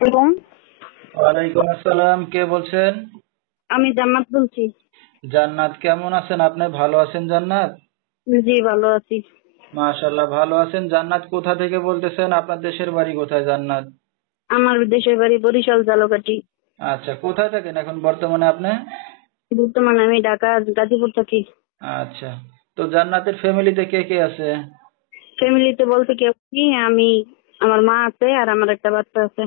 এবং ওয়ালাইকুম আসসালাম, কে বলছেন? আমি জান্নাত বলছি। জান্নাত, কেমন আছেন আপনি? ভালো আছেন জান্নাত? জি, ভালো আছি। মাশাআল্লাহ, ভালো আছেন। জান্নাত কোথা থেকে বলতেছেন? আপনার দেশের বাড়ি কোথায় জান্নাত? আমার দেশের বাড়ি বরিশাল জালকাঠি। আচ্ছা, কোথায় থাকেন এখন বর্তমানে আপনি? বর্তমানে আমি ঢাকা গাজীপুর থাকি। আচ্ছা, তো জান্নাতের ফ্যামিলিতে কে কে আছে? ফ্যামিলিতে বলতে কেউ নেই, আমি, আমার মা আছে আর আমার একটা বাচ্চা আছে।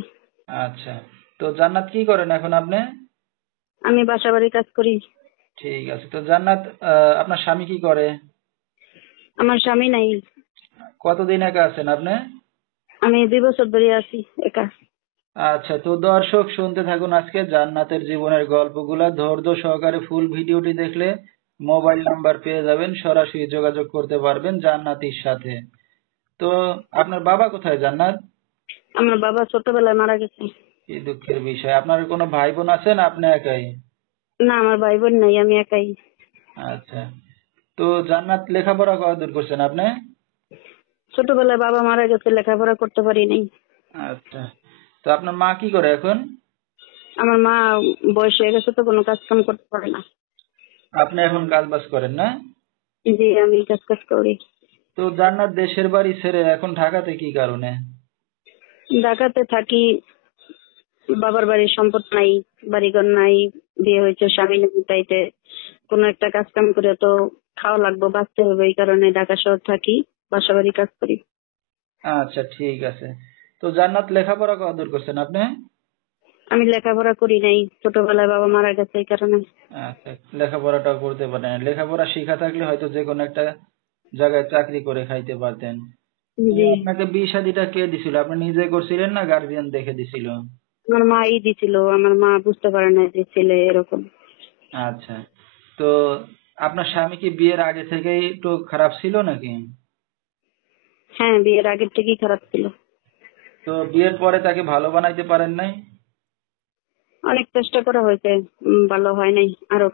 আচ্ছা, তো জান্নাত কি করেন এখন আপনি? আমি বাসা বাড়ি কাজ করি। ঠিক আছে, তো জান্নাত, আপনার স্বামী কি করে? আমার স্বামী নাই। কতদিন একা আছেন আপনি? আমি 2 বছর ধরে আছি একা। আচ্ছা, তো দর্শক শুনতে থাকুন আজকে জান্নাতের জীবনের গল্পগুলা। ধৈর্য সহকারে ফুল ভিডিওটি দেখলে মোবাইল নাম্বার পেয়ে যাবেন, সরাসরি যোগাযোগ করতে পারবেন জান্নাতির সাথে। তো আপনার বাবা কোথায় জান্নাত? আমার বাবা ছোটবেলায় মারা গেছে। কি দুঃখের বিষয়। আপনার কোনো ভাই বোন আছে না আপনি একাই? না, আমার ভাই বোন নাই, আমি একাই। আচ্ছা, তো জান্নাত লেখাপড়া কতদূর করছেন আপনি? ছোটবেলায় বাবা মারা গেছে, লেখাপড়া করতে পারি নাই। আচ্ছা, তো আপনার মা কি করে এখন? আমার মা বয়স হয়ে গেছে তো কোনো কাজ কাম করতে পারে না। আপনি এখন কাজ বাজ করেন না? জি, আমি কাজ কাজ করি। তো জান্নাত দেশের বাড়ি ছেড়ে এখন ঢাকাতে কি কারণে? ঢাকাতে থাকি, বাবার বাড়ির সম্পদ নাই, বাড়িঘর নাই, বিয়ে হয়েছে, স্বামী নাই, তাইতে কোনো একটা কাজ কাম করে তো খাওয়া লাগবে, বাঁচতে হবে, এই কারণে ঢাকা শহর থাকি, বাসা বাড়ি কাজ করি। আচ্ছা, ঠিক আছে। তো জান্নাত লেখাপড়া কতদূর করছেন আপনি? আমি লেখাপড়া করি নাই, ছোটবেলায় বাবা মারা গেছে এই কারণে। আচ্ছা, লেখাপড়াটাও করতে পারেন। লেখাপড়া শিখা থাকলে হয়তো যে কোনো একটা জায়গায় চাকরি করে খাইতে পারতেন। তো জি, আপনাকে বিয়ে শাদিটা কে দিছিল? আপনি নিজে করছিলেন না গার্জিয়ান দেখে দিছিল? আমার মাই দিছিল, আমার মা বুঝতে পারে না যে ছেলে এরকম। আচ্ছা, তো আপনার স্বামী কি বিয়ের আগে থেকেই একটু খারাপ ছিল নাকি? হ্যাঁ, বিয়ের আগের থেকেই খারাপ ছিল। তো বিয়ের পরে তাকে ভালো বানাইতে পারেন নাই? অনেক চেষ্টা করা হয়েছে, ভালো হয় নাই, আরো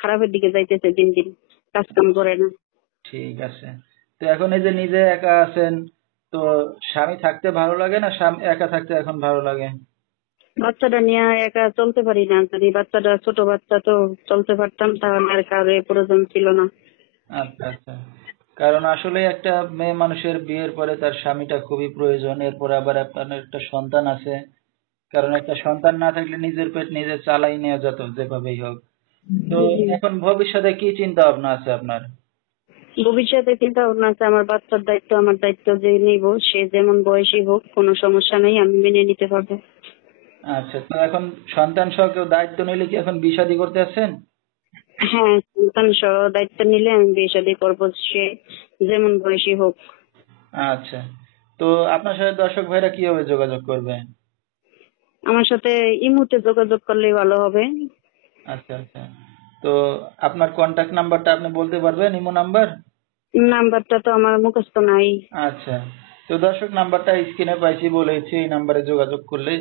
খারাপের দিকে যাইতেছে দিন দিন, কাজ কাম করে না। ঠিক আছে। তো এখন এই যে নিজে একা আছেন, তো স্বামী থাকতে ভালো লাগে না স্বামী একা থাকতে এখন ভালো লাগে? বাচ্চাটা নিয়ে একা চলতে পারি না, যদি বাচ্চাটা ছোট বাচ্চা তো চলতে পারতাম, তাহলে আর কারো প্রয়োজন ছিল না। আচ্ছা, আচ্ছা। কারণ আসলে একটা মেয়ে মানুষের বিয়ের পরে তার স্বামীটা খুবই প্রয়োজন। এরপরে আবার আপনার একটা সন্তান আছে। কারণ একটা সন্তান না থাকলে নিজের পেট নিজে চালাই নেওয়া যেত যেভাবেই হোক। তো জি, এখন ভবিষ্যতে কি চিন্তা ভাবনা আছে আপনার? ভবিষ্যতে চিন্তা ভাবনা আছে, আমার বাচ্চার দায়িত্ব, আমার দায়িত্ব যে নিব, সে যেমন বয়সী হোক কোনো সমস্যা নেই, আমি মেনে নিতে পারবো। আচ্ছা, তো এখন সন্তান সহ কেউ দায়িত্ব নিলে কি এখন বিয়ে শাদী করতে আছেন? হ্যাঁ, সন্তান সহ দায়িত্ব নিলে আমি বিয়ে শাদী করবো, সে যেমন বয়সী হোক। আচ্ছা, তো আপনার সাথে দর্শক ভাইরা কিভাবে যোগাযোগ করবে? আমার সাথে ইমুতে যোগাযোগ করলেই ভালো হবে। আচ্ছা, আচ্ছা। তো আপনার কন্টাক্ট নাম্বারটা আপনি বলতে পারবেন, ইমো নাম্বার? নাম্বারটা তো আমার মুখস্থ নাই। আচ্ছা, তো দর্শক নাম্বারটা স্ক্রিনে পাইছি বলেছি, এই নাম্বারে যোগাযোগ করলে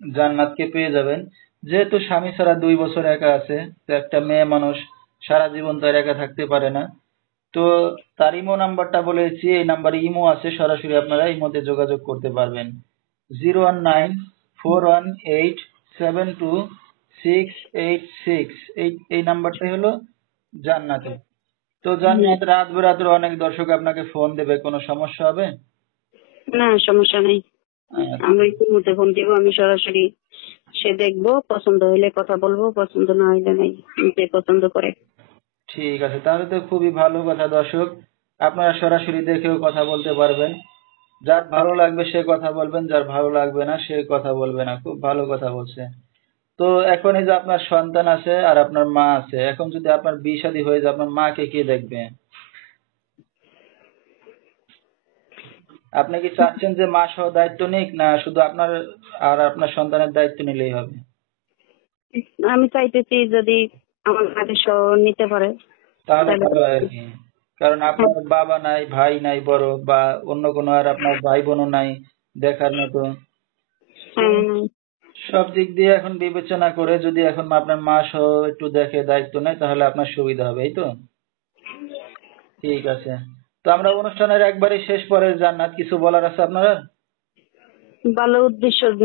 জান্নাতকে পেয়ে যাবেন। যেহেতু স্বামী ছাড়া 2 বছর একা আছে, তো একটা মেয়ে মানুষ সারা জীবন তো আর একা থাকতে পারে না। তো তার ইমো নাম্বারটা বলেছি, এই নাম্বারে ইমো আছে, সরাসরি আপনারা ইমোতে যোগাযোগ করতে পারবেন। 01941872686, এই নাম্বারটাই হলো জান্নাতের। তো জান্নাত, রাত বেরাত্র অনেক দর্শক আপনাকে ফোন দেবে, কোনো সমস্যা হবে? না, সমস্যা নেই। আচ্ছা, আমি ইমুতে ফোন দিব, আমি সরাসরি সে দেখবো, পছন্দ হইলে কথা বলবো, পছন্দ না হইলে নাই, যে পছন্দ করে। ঠিক আছে, তাহলে তো খুবই ভালো কথা। দর্শক, আপনারা সরাসরি দেখেও কথা বলতে পারবেন। যার ভালো লাগবে সে কথা বলবেন, যার ভালো লাগবে না সে কথা বলবে না। খুব ভালো কথা বলছে। তো এখন এই যে আপনার সন্তান আছে আর আপনার মা আছে, এখন যদি আপনার বিয়ে শাদী হয়ে যায় আপনার মাকে কে দেখবে? আপনি কি চাচ্ছেন যে মা সহ দায়িত্ব নিক, না শুধু আপনার আর আপনার সন্তানের দায়িত্ব নিলেই হবে? আমি চাইতেছি যদি আমার আদেশ নিতে পারে তাহলে তাহলে। ভালো হয় আর কি। কারণ হ্যাঁ, আপনার বাবা নাই, ভাই নাই বড়, বা অন্য কোনো আর আপনার ভাই বোনও নাই দেখার মতো। তো হ্যাঁ, সব দিক দিয়ে এখন বিবেচনা করে যদি এখন আপনার মা সহ একটু দেখে দায়িত্ব নেয় তাহলে আপনার সুবিধা হবে, এই তো। ঠিক আছে, তো আমরা অনুষ্ঠানের একবারই শেষ পরে জান্নাত, কিছু বলার আছে আপনারা? ভালো উদ্দেশ্য